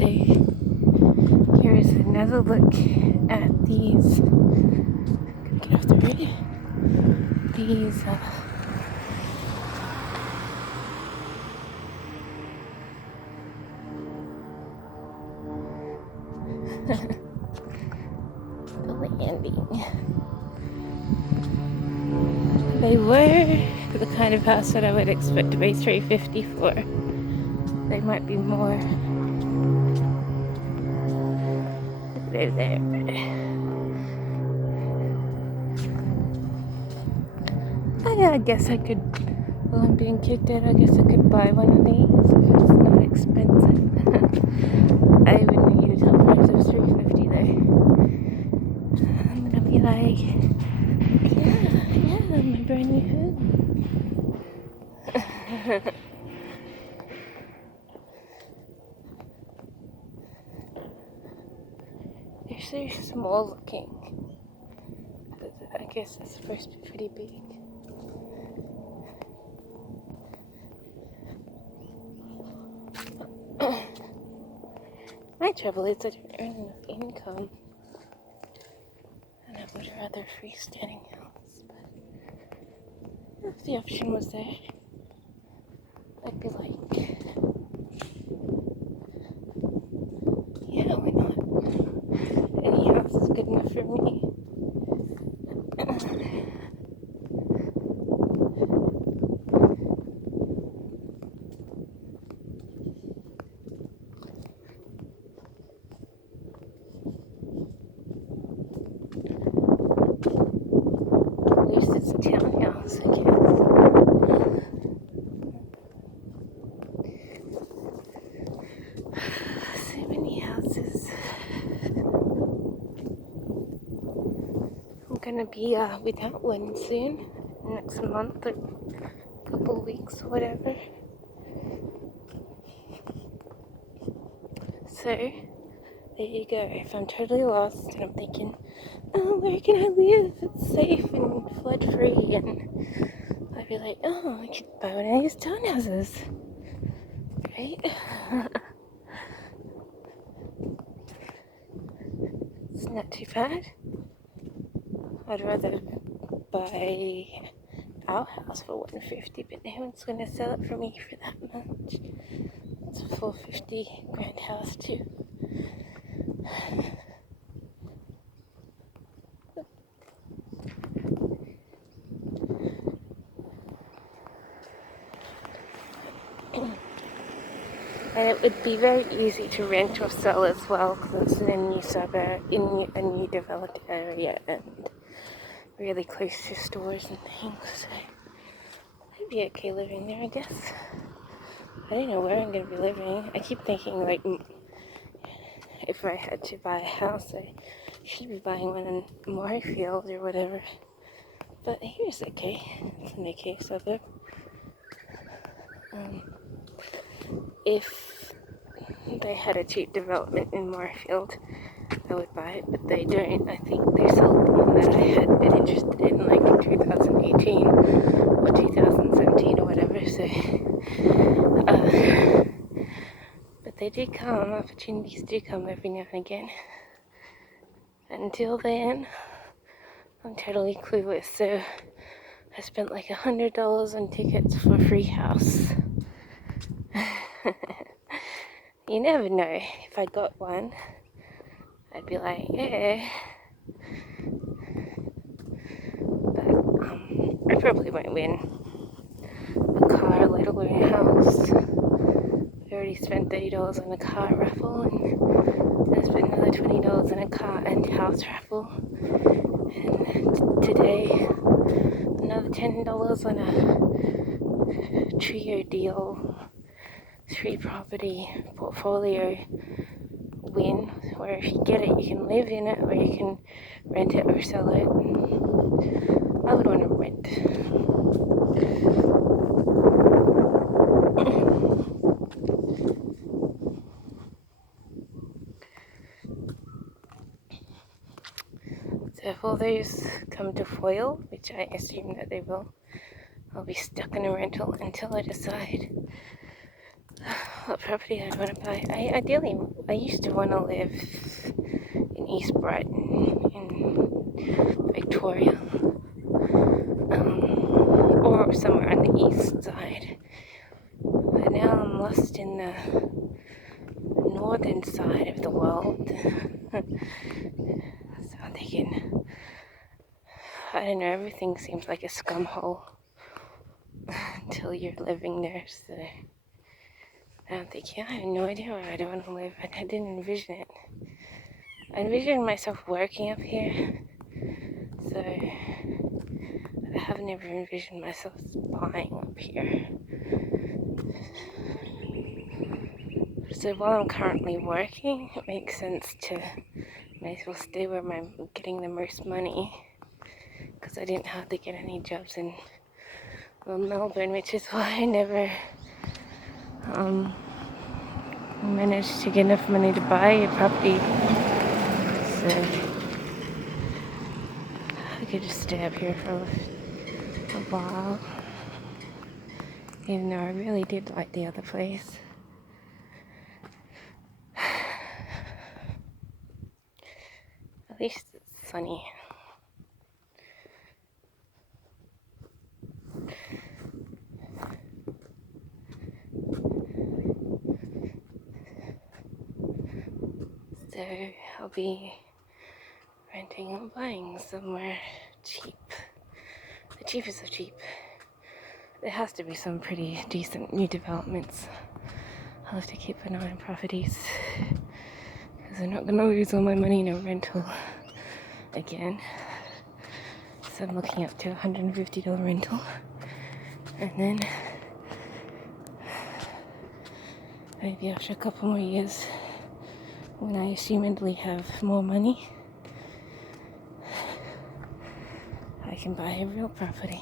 So here is another look at these. Get off the road. These the landing. They were the kind of house that I would expect to pay $350 for. They might be more. They're there. I guess I could, while I'm being kicked out, I guess I could buy one of these if it's not expensive. I would need a top price of $350 though. I'm gonna be like, yeah, my brand new home. They're so small looking. I guess it's supposed to be pretty big. My trouble is I don't earn enough income, and I would rather freestanding house. But if the option was there, I'd be like, yeah, why not? Any house is good enough for me. At least it's a townhouse, I guess. So many houses. I'm gonna be without one soon, next month or couple of weeks, whatever. So there you go. If I'm totally lost and I'm thinking, oh, where can I live? It's safe and flood free, and I'd be like, oh, I could buy one of these townhouses, right? It's not too bad. I'd rather buy our house for $150, but no one's gonna sell it for me for that much. It's a full $50,000 house too. And it would be very easy to rent or sell as well, because it's in a new suburb, in a new developed area, and really close to stores and things. So I'd be okay living there, I guess. I don't know where I'm going to be living. I keep thinking, like, if I had to buy a house, I should be buying one in Moorfield or whatever. But here's okay. It's an okay suburb. If they had a cheap development in Moorfield, I would buy it, but they don't. I think they sold the one that I had been interested in, like in 2018 or 2017 or whatever. So, but they do come. Opportunities do come every now and again. Until then, I'm totally clueless. So I spent like $100 on tickets for a free house. You never know. If I got one, I'd be like, yeah. But I probably won't win a car, let alone a house. I already spent $30 on a car raffle, and I spent another $20 on a car and house raffle. And today, another $10 on a trio deal, 3 property portfolio win, where if you get it, you can live in it, or you can rent it or sell it. I would want to rent. So if all those come to foil, which I assume that they will, I'll be stuck in a rental until I decide what property I'd want to buy. I used to want to live in East Brighton, in Victoria, or somewhere on the east side. But now I'm lost in the northern side of the world. So I'm thinking, I don't know, everything seems like a scum hole until you're living there. So I'm thinking, I have no idea where I'd want to live. I didn't envision it. I envisioned myself working up here. So I have never envisioned myself buying up here. So while I'm currently working, it makes sense to may as well stay where I'm getting the most money, because I didn't have to get any jobs in Melbourne, which is why I never managed to get enough money to buy a property. So I could just stay up here for a while, even though I really did like the other place. At least it's sunny. So I'll be renting or buying somewhere cheap. The cheapest of cheap. There has to be some pretty decent new developments. I'll have to keep an eye on properties, because I'm not going to lose all my money in a rental again. So I'm looking up to $150 rental, and then maybe after a couple more years, when I assumedly have more money, I can buy a real property.